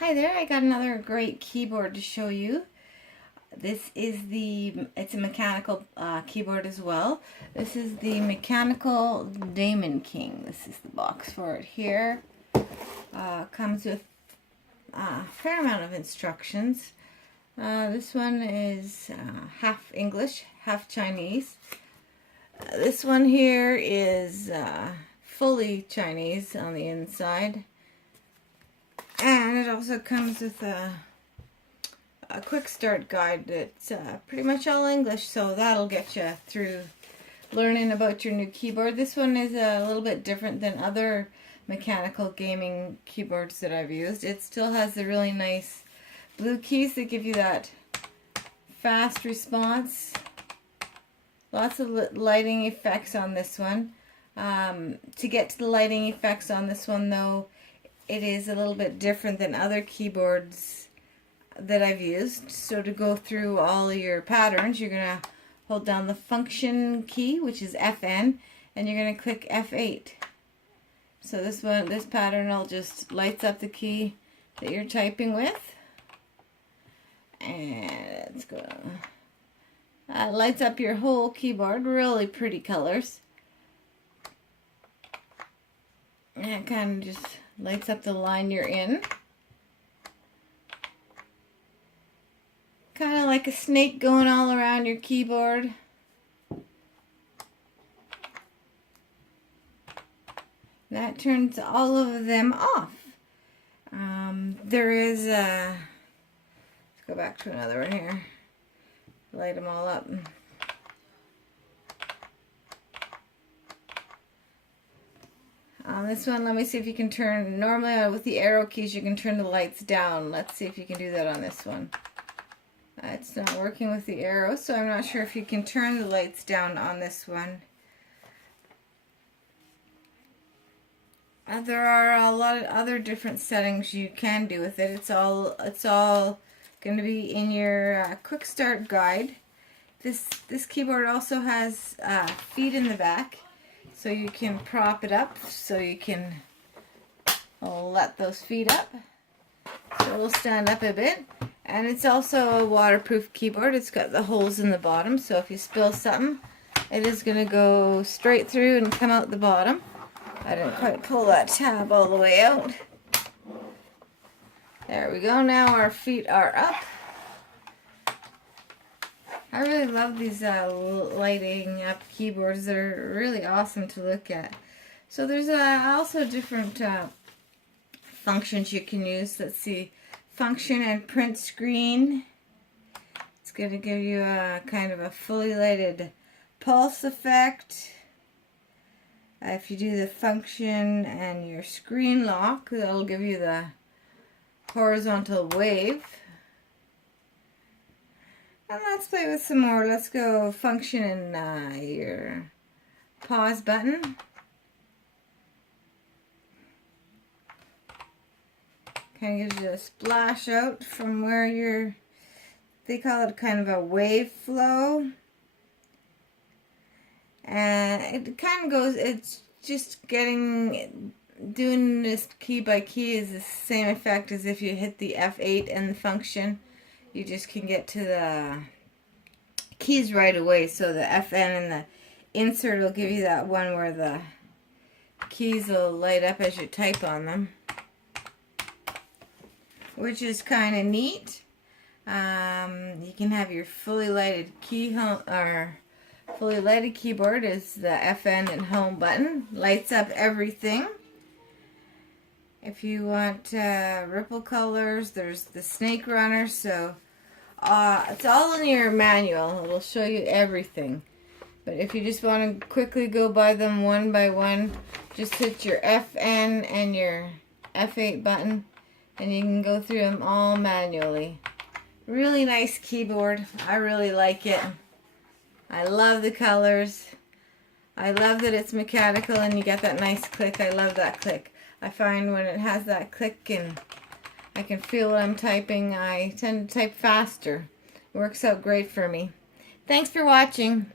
Hi there, I got another great keyboard to show you. This is it's a mechanical keyboard as well. This is the mechanical Diamond King. This is the box for it here. Comes with a fair amount of instructions. This one is half English, half Chinese. This one here is fully Chinese on the inside. And it also comes with a quick start guide that's pretty much all English, so that'll get you through learning about your new keyboard. This one is a little bit different than other mechanical gaming keyboards that I've used. It still has the really nice blue keys that give you that fast response. Lots of lighting effects on this one. To get to the lighting effects on this one though, it is a little bit different than other keyboards that I've used. So to go through all your patterns, you're going to hold down the function key, which is FN, and you're going to click F8. So this pattern will just lights up the key that you're typing with. And let's go. Lights up your whole keyboard. Really pretty colors. And it kind of just lights up the line you're in. Kind of like a snake going all around your keyboard. That turns all of them off. There is a... Let's go back to another one here. Light them all up. On this one, let me see if you can turn, normally with the arrow keys you can turn the lights down. Let's see if you can do that on this one. It's not working with the arrow, so I'm not sure if you can turn the lights down on this one. There are a lot of other different settings you can do with it. It's all going to be in your quick start guide. This keyboard also has feet in the back. So you can prop it up, so you can let those feet up. So it'll stand up a bit. And it's also a waterproof keyboard. It's got the holes in the bottom, so if you spill something, it is going to go straight through and come out the bottom. I didn't quite pull that tab all the way out. There we go. Now our feet are up. I really love these lighting up keyboards. They're really awesome to look at. So there's also different functions you can use. Let's see. Function and print screen. It's going to give you a kind of a fully lighted pulse effect. If you do the function and your screen lock, that'll give you the horizontal wave. And let's play with some more. Let's go function and your pause button. Kind of gives you a splash out from where you're, they call it kind of a wave flow. And it kind of goes, it's just doing this key by key is the same effect as if you hit the F8 and the function. You just can get to the keys right away. So the FN and the insert will give you that one where the keys will light up as you type on them, which is kind of neat. You can have your fully lighted fully lighted keyboard is the FN and home button. Lights up everything. If you want ripple colors, there's the snake runner. So it's all in your manual. It'll show you everything. But if you just want to quickly go by them one by one, just hit your FN and your F8 button, and you can go through them all manually. Really nice keyboard. I really like it. I love the colors. I love that it's mechanical and you get that nice click. I love that click. I find when it has that click and I can feel what I'm typing, I tend to type faster. It works out great for me. Thanks for watching.